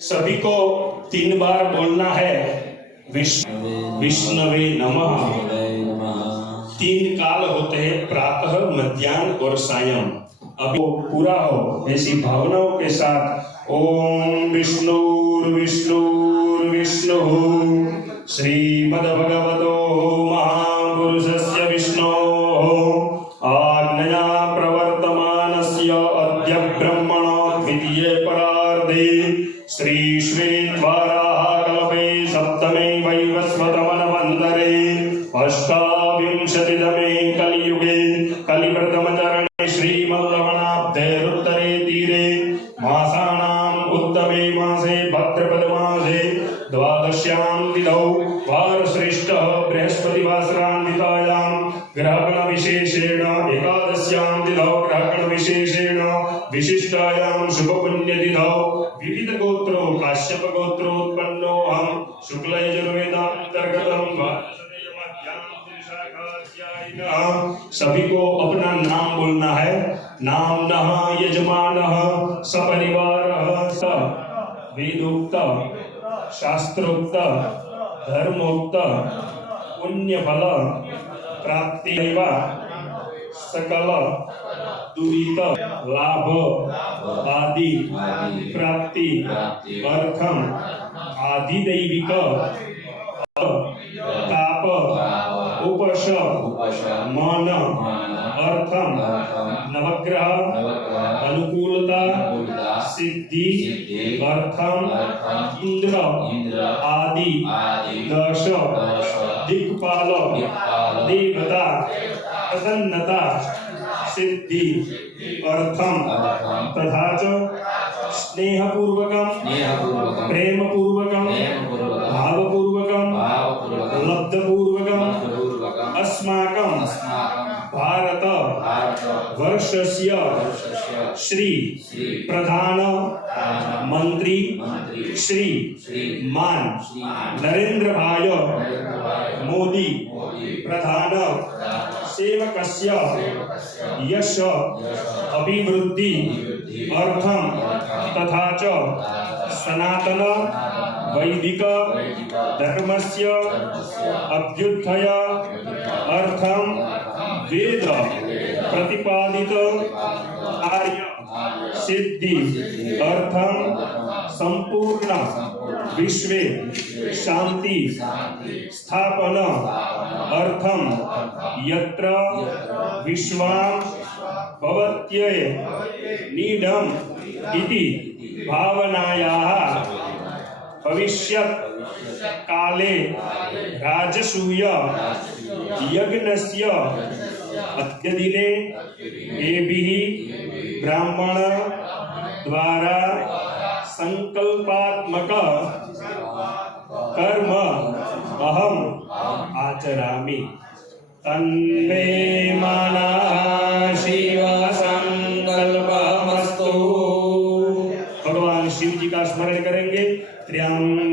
सभी को 3 बार बोलना है विष्णवे नमः। 3 काल होते हैं, प्रातः, मध्याह्न और सायं। अब वो पूरा हो ऐसी भावनाओं के साथ ओम विष्णु श्रीमद्भगवतो महापुरुषस्य विष्णोः आज्ञया प्रवर्तमानस्य अद्य ब्रह्मणो द्वितीये परार्धे श्री श्वेतवाराह कल्पे सप्तमे वैवस्वतमन्वन्तरे अष्टाविंशतितमे कलियुगे कलिप्रथमचरणे श्रीमल्लवनाब्धेरुत्तरे तीरे मासानाम् उत्तमे मासे भद्रपदमासे द्वादश्यां तिथौ वारश्रेष्ठः बृहस्पतिवासरान्वितायां ग्रहगणविशेषेण एकादश्यां तिथौ ग्रहगणविशेषेण विशिष्टायां शुभपुण्यतिथौ विविधगोत्रो काश्यपगोत्रोत्पन्नोऽहं शुक्लयजुर्वेदान्तर्गतं सभी को अपना नाम बोलना है। नाम नः यजमानः सपरिवारः स वेदोक्त शास्त्रोक्त धर्मोक्त पुण्यफल प्राप्ति सकल दुरित लाभ आदि प्राप्ति अर्थम आदिदैविक ताप उपश मन अर्थम नवग्रह अनुकूलता सिद्धि अर्थम इंद्र आदि दश दिक्पाल देवता प्रसन्नता सिद्धि अर्थम तथा च स्नेहपूर्वकम प्रेमपूर्वकम भावपूर्वकम लब्धपूर्वकम अस्माकं भारत वर्षस्य श्री प्रधान मंत्री श्री मान नरेंद्र भाई मोदी प्रधान सेवकस्य यश अभिवृद्धि अर्थम तथा च सनातन वैदिक धर्मस्य अभ्युत्थय अर्थम वेद प्रतिपादित कार्य सिद्धि अर्थम संपूर्ण विश्वे शांति स्थापन अर्थम यत्र विश्वां भवत्यय नीडम इति भावनायाः भविष्यत् काले राजसूय यज्ञस्य अद्य दिने एभिः ब्राह्मण द्वारा संकल्पात्मक कर्म अहम आचरामि। तन्मे मनः शिव संकल्पमस्तु। भगवान शिव जी का स्मरण करेंगे। त्र्यंबकं